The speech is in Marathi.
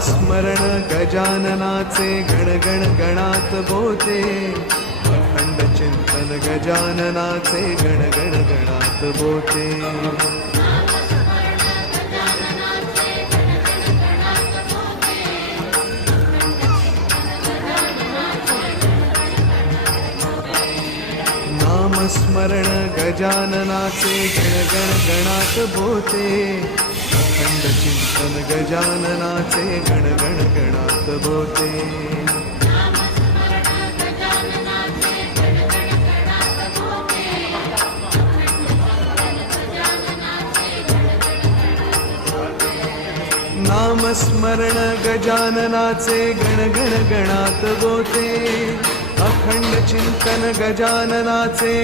नामस्मरण गजाननाचे गणगण गणात बोते, अखंड चिंतन गजाननाचे गणगण गणात बोते. नामस्मरण गजाननाचे गणगण गणात बोते, अखंड चिंतन गजाननाचे गणगण गणात बोते. नामस्मरण गजाननाचे गणगण गणात बोते, अखंड चिंतन गजाननाचे